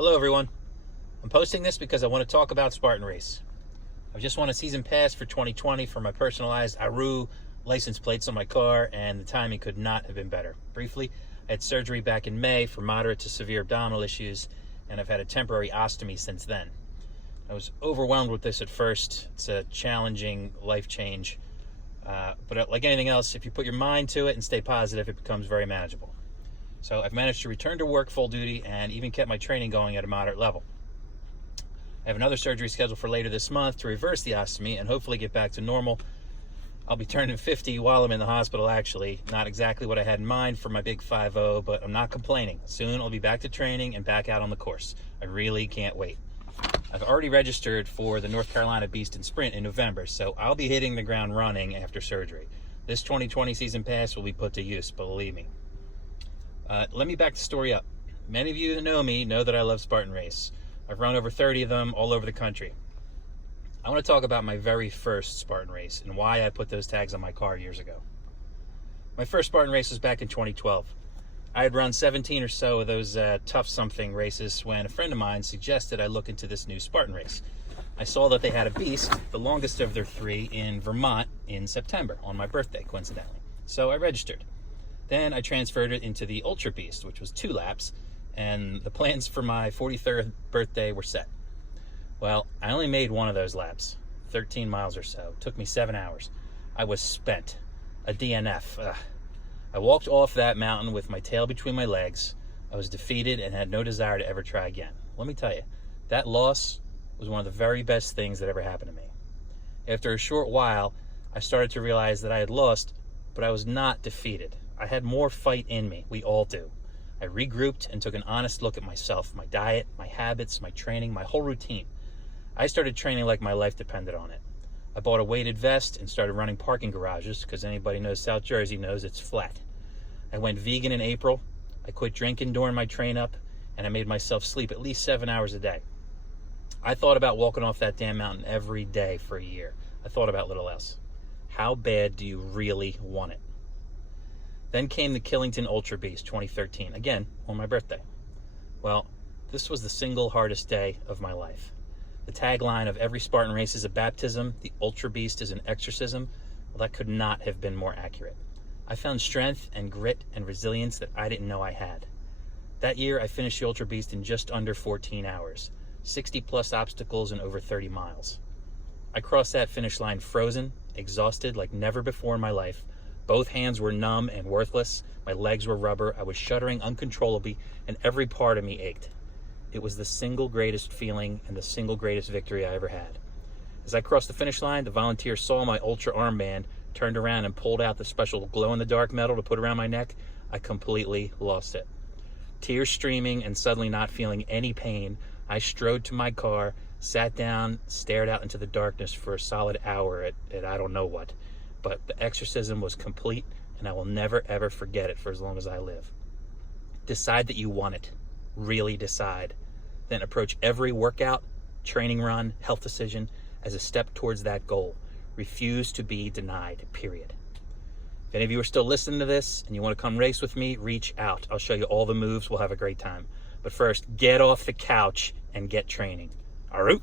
Hello everyone. I'm posting this because I want to talk about Spartan Race. I just won a season pass for 2020 for my personalized Aru license plates on my car, and the timing could not have been better. Briefly, I had surgery back in May for moderate to severe abdominal issues, and I've had a temporary ostomy since then. I was overwhelmed with this at first. It's a challenging life change, but like anything else, if you put your mind to it and stay positive, it becomes very manageable. So I've managed to return to work full duty and even kept my training going at a moderate level. I have another surgery scheduled for later this month to reverse the ostomy and hopefully get back to normal. I'll be turning 50 while I'm in the hospital, actually. Not exactly what I had in mind for my big 5-0, but I'm not complaining. Soon I'll be back to training and back out on the course. I really can't wait. I've already registered for the North Carolina Beast and Sprint in November, so I'll be hitting the ground running after surgery. This 2020 season pass will be put to use, believe me. Let me back the story up. Many of you that know me know that I love Spartan Race. I've run over 30 of them all over the country. I want to talk about my very first Spartan Race and why I put those tags on my car years ago. My first Spartan Race was back in 2012. I had run 17 or so of those tough something races when a friend of mine suggested I look into this new Spartan Race. I saw that they had a Beast, the longest of their three, in Vermont in September on my birthday, coincidentally. So I registered. Then I transferred it into the Ultra Beast, which was 2 laps, and the plans for my 43rd birthday were set. Well, I only made one of those laps, 13 miles or so. It took me 7 hours. I was spent, a DNF. I walked off that mountain with my tail between my legs. I was defeated and had no desire to ever try again. Let me tell you, that loss was one of the very best things that ever happened to me. After a short while, I started to realize that I had lost, but I was not defeated. I had more fight in me. We all do. I regrouped and took an honest look at myself, my diet, my habits, my training, my whole routine. I started training like my life depended on it. I bought a weighted vest and started running parking garages because anybody knows South Jersey knows it's flat. I went vegan in April. I quit drinking during my train up, and I made myself sleep at least 7 hours a day. I thought about walking off that damn mountain every day for a year. I thought about little else. How bad do you really want it? Then came the Killington Ultra Beast 2013, again on my birthday. Well, this was the single hardest day of my life. The tagline of every Spartan race is a baptism, the Ultra Beast is an exorcism. Well, that could not have been more accurate. I found strength and grit and resilience that I didn't know I had. That year, I finished the Ultra Beast in just under 14 hours, 60 plus obstacles and over 30 miles. I crossed that finish line frozen, exhausted like never before in my life. Both hands were numb and worthless. My legs were rubber. I was shuddering uncontrollably, and every part of me ached. It was the single greatest feeling and the single greatest victory I ever had. As I crossed the finish line, the volunteers saw my Ultra armband, turned around and pulled out the special glow-in-the-dark medal to put around my neck. I completely lost it. Tears streaming and suddenly not feeling any pain, I strode to my car, sat down, stared out into the darkness for a solid hour at I don't know what. But the exorcism was complete, and I will never, ever forget it for as long as I live. Decide that you want it. Really decide. Then approach every workout, training run, health decision as a step towards that goal. Refuse to be denied, period. If any of you are still listening to this and you want to come race with me, reach out. I'll show you all the moves. We'll have a great time. But first, get off the couch and get training. Aru!